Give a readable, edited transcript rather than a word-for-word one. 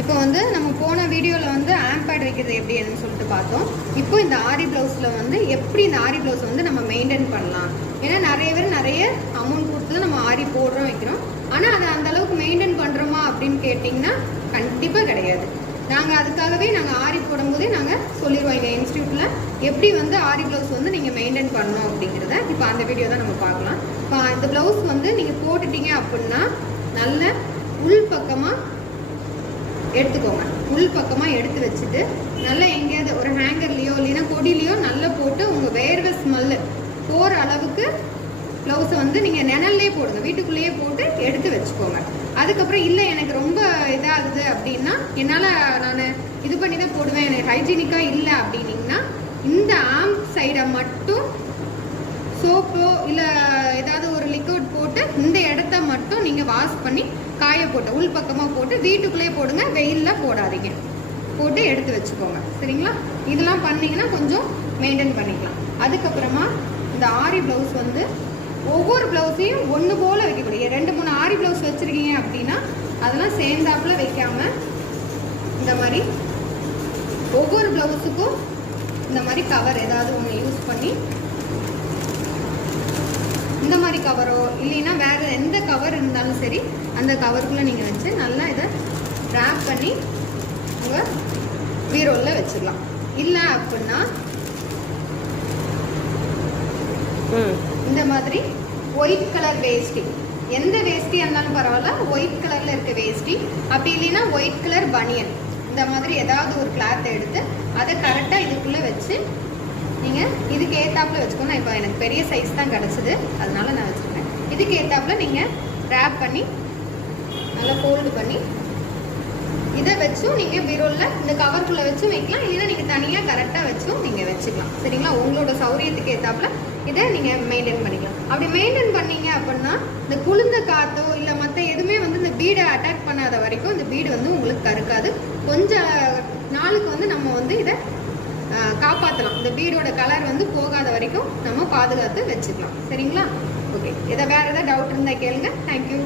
இப்போ வந்து நம்ம போன வீடியோவில் வந்து ஆம்பேட் வைக்கிறது எப்படின்னு சொல்லிட்டு பார்த்தோம். இப்போ இந்த ஆரி ப்ளவுஸில் வந்து எப்படி இந்த ஆரி ப்ளவுஸ் வந்து நம்ம மெயின்டைன் பண்ணலாம். ஏன்னா நிறைய பேர் நிறைய அமௌண்ட் கொடுத்து நம்ம ஆரி போடுறோம் வைக்கிறோம், ஆனால் அதை அந்த அளவுக்கு மெயின்டைன் பண்ணுறோமா அப்படின்னு கேட்டிங்கன்னா கண்டிப்பாக கிடையாது. நாங்கள் அதுக்காகவே நாங்கள் ஆரி போடும்போதே நாங்கள் சொல்லிடுவோம் எங்கள் இன்ஸ்டியூட்டில் எப்படி வந்து ஆரி ப்ளவுஸ் வந்து நீங்கள் மெயின்டைன் பண்ணணும் அப்படிங்கிறத. இப்போ அந்த வீடியோ தான் நம்ம பார்க்கலாம். இப்போ இந்த ப்ளவுஸ் வந்து நீங்கள் போட்டுட்டீங்க அப்படின்னா நல்ல உள் பக்கமாக எடுத்துக்கோங்க. உள் பக்கமாக எடுத்து வச்சுட்டு நல்லா எங்கேயாவது ஒரு ஹேங்கர்லேயோ இல்லைன்னா கொடிலையோ நல்லா போட்டு உங்கள் வேர்வை ஸ்மெல்லு போகிற அளவுக்கு ப்ளவுஸை வந்து நீங்கள் நிழல்லே போடுங்க, வீட்டுக்குள்ளேயே போட்டு எடுத்து வச்சுக்கோங்க. அதுக்கப்புறம் இல்லை எனக்கு ரொம்ப இதாகுது அப்படின்னா என்னால் நான் இது பண்ணி தான் போடுவேன், எனக்கு ஹைஜீனிக்காக இல்லை அப்படின்னிங்கன்னா இந்த ஆம்ப் சைடை மட்டும் சோப்போ இல்லை ஏதாவது ஒரு லிக்விட் போட்டு இந்த இடத்த மட்டும் நீங்கள் வாஷ் பண்ணி காய போட்டு உள் பக்கமாக போட்டு வீட்டுக்குள்ளேயே போடுங்க, வெயிலில் போடாதீங்க, போட்டு எடுத்து வச்சுக்கோங்க. சரிங்களா? இதெல்லாம் பண்ணிங்கன்னா கொஞ்சம் மெயின்டைன் பண்ணிக்கலாம். அதுக்கப்புறமா இந்த ஆரி ப்ளவுஸ் வந்து ஒவ்வொரு ப்ளவுஸையும் ஒன்று போல் வைக்கக்கூடிய 2-3 ஆரி ப்ளவுஸ் வச்சுருக்கீங்க அப்படின்னா அதெல்லாம் சேர்ந்தாப்பில் வைக்காமல் இந்த மாதிரி ஒவ்வொரு ப்ளவுஸுக்கும் இந்த மாதிரி கவர் ஏதாவது ஒன்று யூஸ் பண்ணி, இந்த மாதிரி கவரோ இல்லைன்னா வேறு எந்த கவர் இருந்தாலும் சரி அந்த கவருக்குள்ளே நீங்கள் வச்சு நல்லா இதை ரேப் பண்ணி உங்கள் பீரோவில் வச்சுக்கலாம். இல்லை அப்படின்னா இந்த மாதிரி ஒயிட் கலர் வேஷ்டி, எந்த வேஷ்டியாக இருந்தாலும் பரவாயில்ல, ஒயிட் கலரில் இருக்க வேஷ்டி, அப்படி இல்லைன்னா ஒயிட் கலர் பனியன், இந்த மாதிரி ஏதாவது ஒரு கிளாத்தை எடுத்து அதை கரெக்டாக இதுக்குள்ளே வச்சு நீங்கள் இதுக்கு ஏற்றாப்புல வச்சுக்கோங்க. இப்போ எனக்கு பெரிய சைஸ் தான் கிடச்சிது, அதனால நான் வச்சுருக்கேன். இதுக்கு ஏற்றாப்புல நீங்கள் ரேப் பண்ணி நல்லா ஃபோல்டு பண்ணி இதை வச்சும் நீங்கள் பீரோவில் இந்த கவருக்குள்ளே வச்சும் வைக்கலாம், இல்லைன்னா நீங்கள் தனியாக கரெக்டாக வச்சும் நீங்கள் வச்சுக்கலாம். சரிங்களா? உங்களோட சௌரியத்துக்கு ஏற்றாப்புல இதை நீங்கள் மெயின்டைன் பண்ணிக்கலாம். அப்படி மெயின்டைன் பண்ணீங்க அப்படின்னா இந்த குளிர்ந்த காற்றோ இல்லை மற்ற எதுவுமே வந்து இந்த பீடை அட்டாக் பண்ணாத வரைக்கும் இந்த பீடு வந்து உங்களுக்கு கருக்காது. கொஞ்சம் நாளுக்கு வந்து நம்ம வந்து இதை காப்பாற்றலாம். இந்த பீடோட கலர் வந்து போகாத வரைக்கும் நம்ம பாதுகாத்து வச்சுக்கலாம். சரிங்களா? ஓகே, இதை வேறு எதாவது டவுட் இருந்தால் கேளுங்க. தேங்க்யூ.